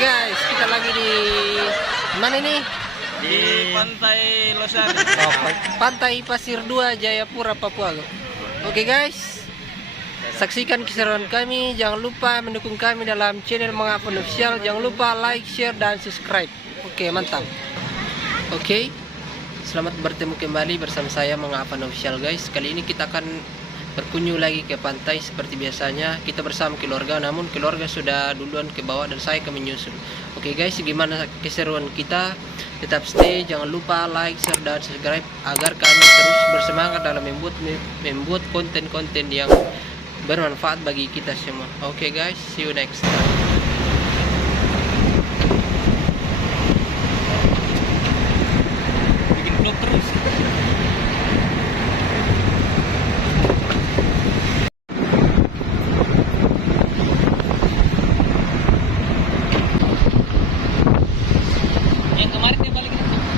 guys, kita lagi di mana ini? Di Pantai Losari. Oh, Pantai Pasir 2, Jayapura, Papua. Oke guys, saksikan keseruan kami. Jangan lupa mendukung kami dalam channel Mengapa Official. Jangan lupa like, share, dan subscribe. Oke, mantap. Oke, selamat bertemu kembali bersama saya Mengapa Official guys. Kali ini kita akan berkunjung lagi ke pantai seperti biasanya. Kita bersama keluarga, namun keluarga sudah duluan ke bawah dan saya akan menyusul. Oke guys, gimana keseruan kita? Tetap stay, jangan lupa like, share, dan subscribe agar kami terus bersemangat dalam membuat konten-konten yang bermanfaat bagi kita semua. Oke guys, see you next time. Bikin vlog terus. Yang kemarin dia balik nanti.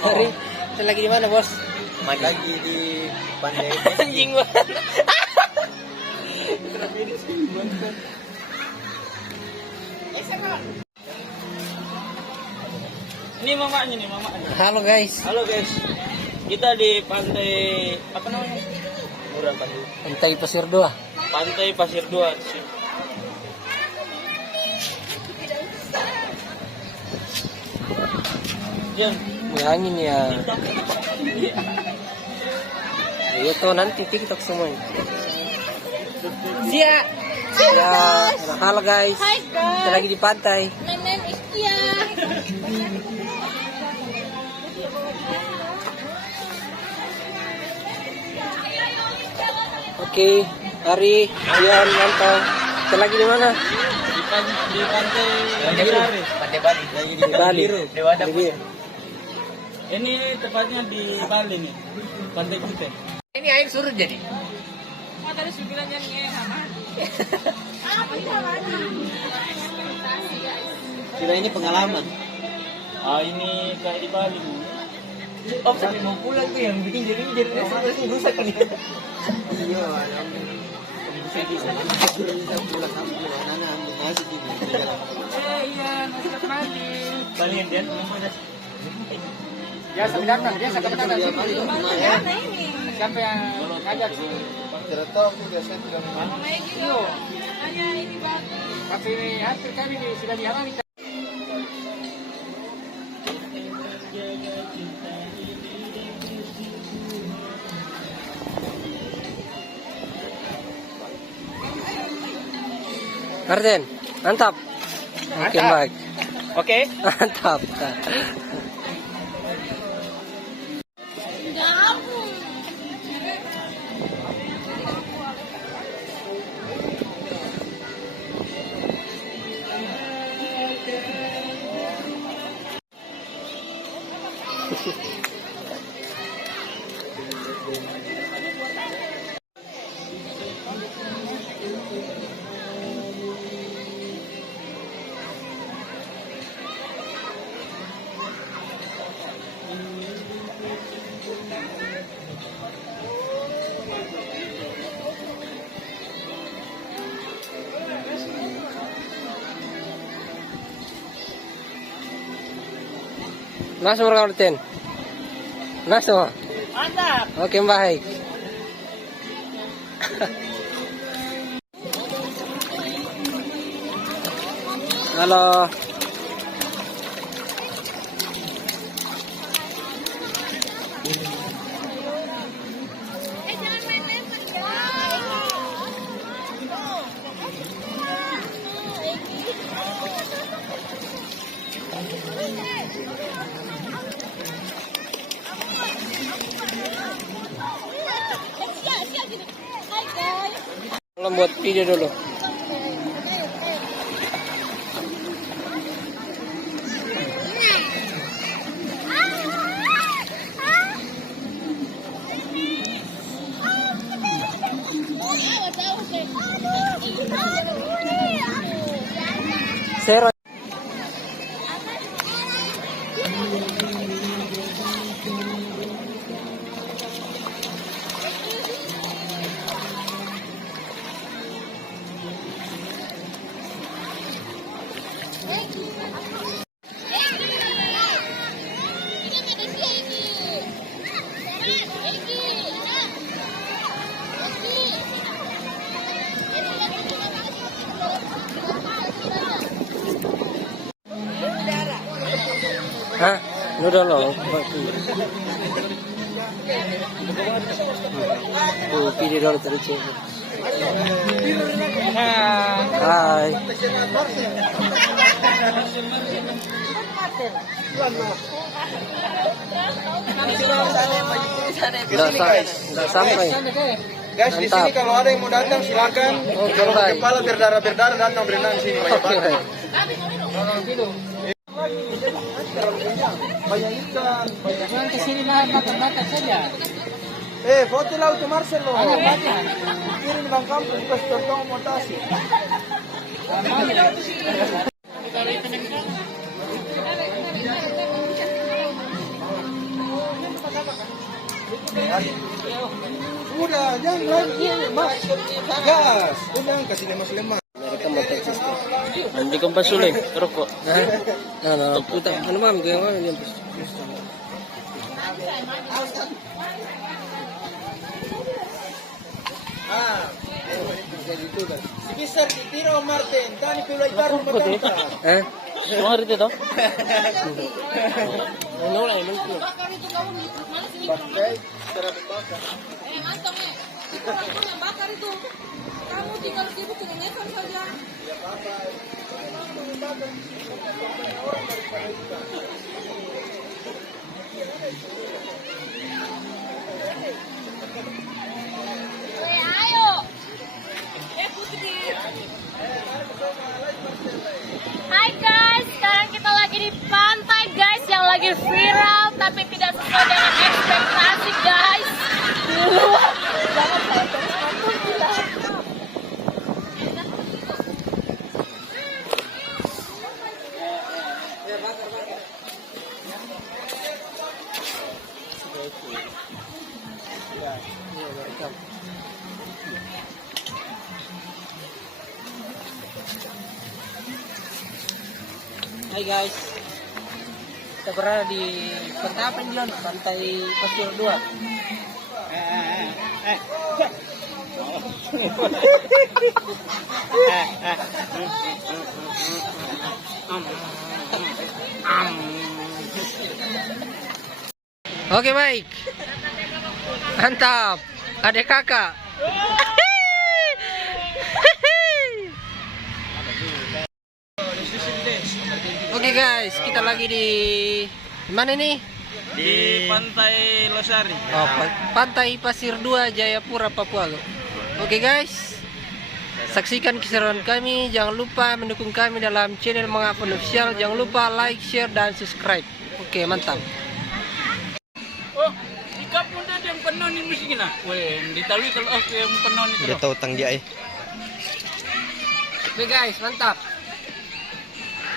Hari, kita lagi di mana bos? Lagi di Pantai. Anjing banget. Ini mamanya nih, mamanya. Halo guys, Halo guys. Kita di pantai apa namanya? Murah Pantai. Pantai Pasir 2. Pantai Pasir 2. Jan, Angin ya. Itu nanti TikTok semuanya. Zia. Ya, halo guys. Hai guys. Kita lagi di pantai. Nenek Istia. Oke, Ari, Ian, Manto. Kita lagi di mana? di pantai Losari. Pantai Bali. Lagi Di Bali. Dewada. Di Bali. Ini tepatnya di Bali nih. Pantai Kute. Ini air surut jadi. Oh, tadi sebilangnya nih sama. Kita ini pengalaman. Ah, ini kayak di Bali. Oh, sampai mau pulang tuh yang bikin jadi rusak kan ya. Iya, bisa pulang kampung anak ambil nasi di jalan. Iya, masih mandi. Bali dia Ya, sampai datang. Dia sampai datang. Ya, ini. Siapa yang ngajak sih? Ternyata aku biasanya tidak mau. Mama gitu. Hanya ini bagus. Tapi hampir kami sudah dihalangi. Karden, mantap. Oke, baik. Oke. Mantap. Langsung rekam. Langsung. Mantap. Oke, baik. Halo. Tolong buat video dulu. Zero. Hah? Udah loh. Video dulu terus. Hai. Nggak sampai. Guys, di sini kalau ada yang mau datang silakan. Kalau kepala berdarah datang berenang di sini banyak banget. Banyak ikan, banyak. Jangan kesini lah makan-makan saja. Foto laut Marcelo. Kirim bang kampung pas tertong montasi. Udah, jangan lagi, Mas. Gas, udah kasih lemas-lemas. Mereka mau sistem. Nanti kompas sulit, rokok. Nah, putar. Ano mami, kaya mami yan. Sige sir, titira o Martin. Tani pilay karong matanta. Eh? Cuma hari itu toh? Ano wala, iman ko. Bakay, sarap bakar. Mantap yang bakar itu. Kamu tinggal sibuk dengan Nathan saja. Ayo. Putri. Hai guys, sekarang kita lagi di pantai guys yang lagi viral tapi tidak sesuai dengan ekspektasi guys. Jangan sampai aku gila. Hai guys. Kita berada di pantai apa ini, Lon? Pantai Pasir 2. Oke baik. Mantap. Adik kakak. Oke guys, kita lagi di mana nih? Di Pantai Losari. Oh, Pantai Pasir 2, Jayapura, Papua. Oke guys, saksikan keseruan kami. Jangan lupa mendukung kami dalam channel Mga Apon Official. Jangan lupa like, share, dan subscribe. Oke, mantap. Oh, di kampung ada yang penuh nih musiknya. Weh, di Tawi kalau aku yang penuh nih. Dia tahu tang dia Oke guys, mantap.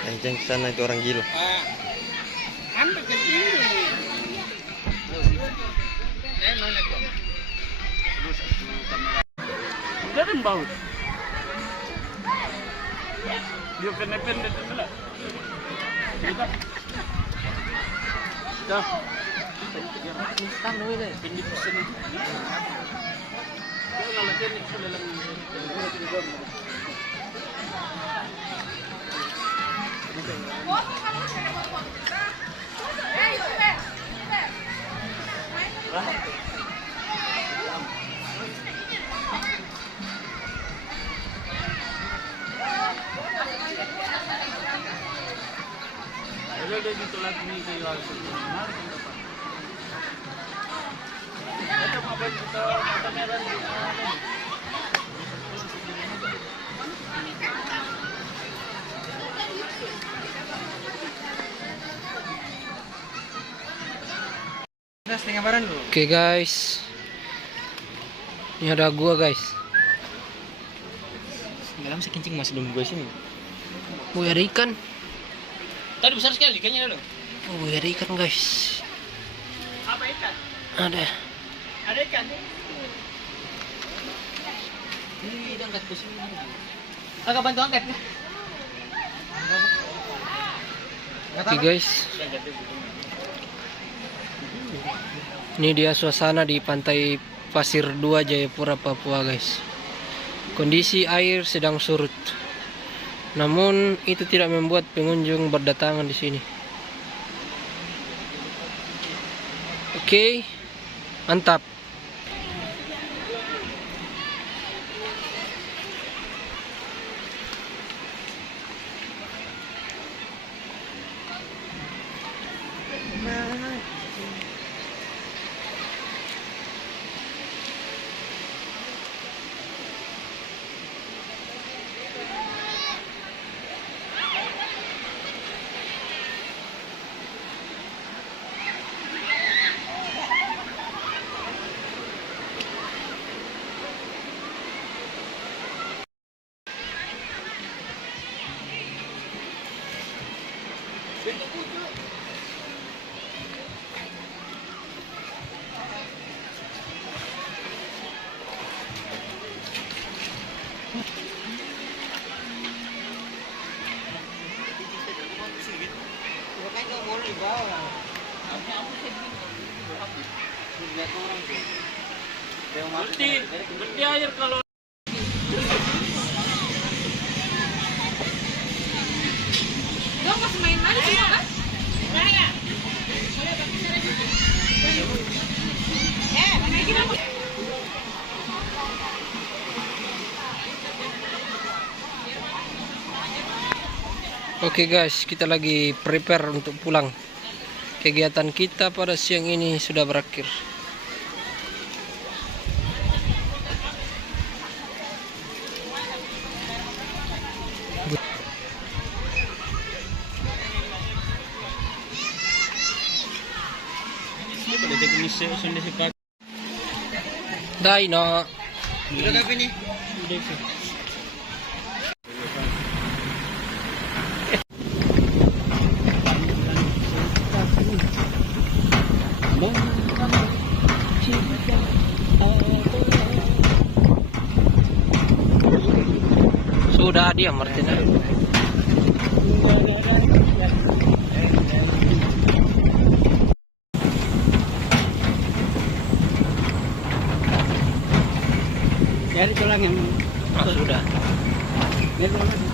Yang sana itu orang gila. Ambil ke sini. Jangan bau. Dia pendek-pendek itu lah. Kita. Dah. Instan dulu deh. Pendek sini. Jangan lah teknik sudah lang. Ada dito lagi ni kayo langsung. Mari kita pa. Ito mabay kita meron dito. Udah setengah baran dulu. Oke guys, ini ada gua guys. Dalam sekincing masih belum gue sini. Wih, ada ikan. Tadi besar sekali ikannya dulu. Oh, ada ikan guys. Apa ikan? Ada. Ada ikan. Ini angkat ke sini. Agak bantu angkat nih. Oke guys, ini dia suasana di pantai Pasir 2 Jayapura, Papua guys. Kondisi air sedang surut, namun itu tidak membuat pengunjung berdatangan di sini. Oke, mantap. Berarti air kalau Lo pas main-main sih kan? Oke guys, kita lagi prepare untuk pulang. Kegiatan kita pada siang ini sudah berakhir. Dai no. udah tapi nih. Sudah dia Martina. Jadi tulang yang Sudah. Biar tulang